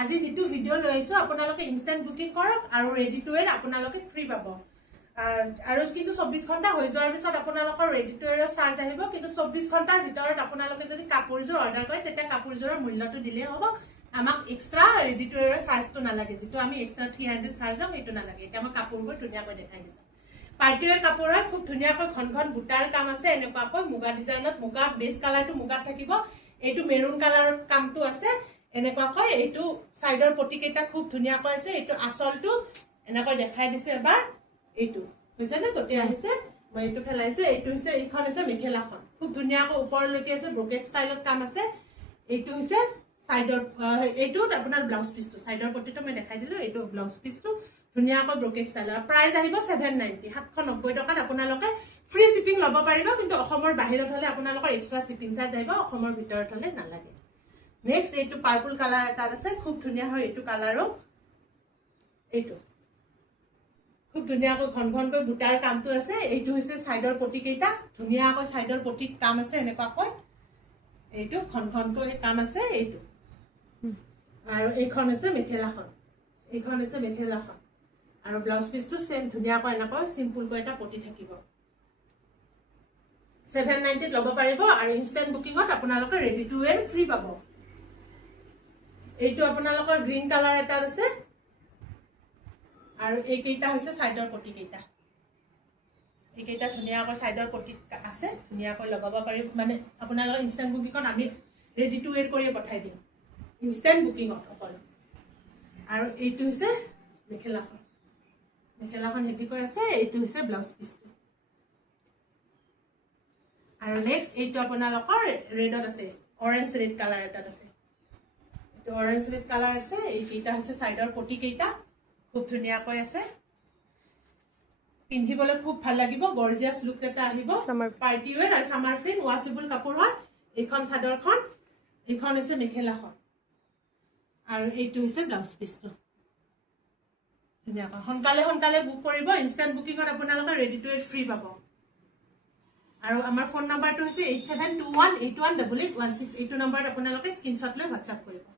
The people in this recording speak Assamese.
আজি যেটো ভিডিও লৈ আইছো আপোনালোকে ইনস্ট্যান্ট বুকিং কৰক আৰু ৰেডি টু ওয়্যাৰ আপোনালোকে ফ্ৰী পাব আৰু কিন্তু 24 ঘণ্টা হৈ যোৱাৰ পিছত আপোনালোকৰ ৰেডি টু ওয়্যাৰৰ চাৰ্জ আহিব কিন্তু 24 ঘণ্টাৰ ভিতৰত আপোনালোকে যদি কাপোৰজোৰ অৰ্ডাৰ কৰে তেতিয়া কাপোৰজোৰৰ মূল্যটো দিলে হ'ব আমাক এক্সট্ৰা ৰেডি টু ওয়্যাৰৰ চাৰ্জটো নালাগে যেটো আমি এক্সট্ৰা 300 চাৰ্জ দাম এটো নালাগে এটা মই কাপোৰবোৰ ধুনিয়াকৈ দেখাই দিছো পাৰ্টি ওয়্যাৰ কাপোৰৰ খুব ধুনিয়াকৈ ঘন ঘন বুটাৰ কাম আছে এনেকুৱাকৈ মুগা ডিজাইনত মুগা বেস কালাৰটো মুগাত থাকিব এটো মেৰুন কালাৰৰ কামটো আছে এনেকুৱাকৈ এটো সাইডৰ পটিকেটা খুব ধুনিয়াকৈ আছে এটো আসলটো এনেকৈ দেখাই দিছো এবাৰ এটো হৈছে না গটে আহিছে মই এটো ফেলাইছে এটো হৈছে ইখন আছে মেখেলাখন খুব ধুনিয়াকৈ ওপৰলৈকে আছে ব্ৰকেট ষ্টাইলত কাম আছে এটো হৈছে সাইডৰ এটো আপোনাৰ ব্লাউজ পিসটো সাইডৰ পটিটো মই দেখাই দিলো এটো ব্লাউজ পিসটো ধুনিয়াকৈ ব্ৰকেট ষ্টাইলৰ প্ৰাইস আহিব 790 790 টকাত আপোনালোকে ফ্ৰী শিপিং লব পাৰিব কিন্তু অসমৰ বাহিৰত হলে আপোনালোকৰ এক্সট্ৰা শিপিং চাৰ্জ আহিব অসমৰ ভিতৰত হলে নালাগে নেক্সট এটো পার্পল কালার এটা আছে খুব ধুনিয়া হয় এটো কালারও এটো খুব ধুনিয়াকৈ ঘন ঘনকৈ বুটাৰ কামটো আছে এটো হৈছে সাইডৰ পটিকেটা ধুনিয়াকৈ সাইডৰ পটিত কাম আছে এনেকুৱাকৈ এটো ঘন ঘনকৈ কাম আছে এটো আৰু এইখন হৈছে মেখেলাখন এইখন হৈছে মেখেলাখন আৰু ব্লাউজ পিসটো সেম ধুনিয়াকৈ এনেকৈ সিম্পলকৈ এটা পটি থাকিব 790 লব পাৰিব আৰু ইনস্ট্যান্ট বুকিংত আপোনালোকে ৰেডি টু ওয়্যাৰ ফ্ৰী পাব এইটো আপোনালোকৰ গ্ৰীন কালাৰ এটা আছে আৰু এইকেইটা হৈছে সাইডৰ পটি কেইটা এইকেইটা ধুনিয়াকৈ সাইডৰ পটি আছে ধুনিয়াকৈ লগাব পাৰি মানে আপোনালোকৰ ইনস্ট্যান্ট বুকিংত আমি ৰেডি টু ওয়্যাৰ কৰি পঠাই দিম ইনস্ট্যান্ট বুকিংত অকল আৰু এইটো হৈছে মেখেলাখন হেভিকৈ আছে এইটো হৈছে ব্লাউজ পিসটো আৰু নেক্সট এইটো আপোনালোকৰ ৰেডত আছে অৰেঞ্জ ৰেড কালাৰ এটা আছে এটো অৰেঞ্জ ৰেড কালাৰ আছে এইটা আছে সাইডৰ পটি কেইটা খুব ধুনিয়াকৈ আছে পিন্ধিবলৈ খুব ভাল লাগিব গৰ্জিয়াস লুক এটা আহিব পাৰ্টি ওয়্যাৰ আৰু সামাৰ ফ্ৰেম ওয়াশেবল কাপোৰ হয় এইখন চাদৰখন এইখন হৈছে মেখেলাখন আৰু এইটো হৈছে ব্লাউজ পিসটো ধুনিয়াকৈ সোনকালে বুক কৰিব ইনস্ট্যান্ট বুকিংত আপোনালোকে ৰেডি টু ওয়্যাৰ ফ্ৰী পাব আৰু আমাৰ ফোন নাম্বাৰটো হৈছে 8721818816 এইটো নম্বৰত আপোনালোকে স্ক্ৰিনশ্বট লৈ WhatsApp কৰিব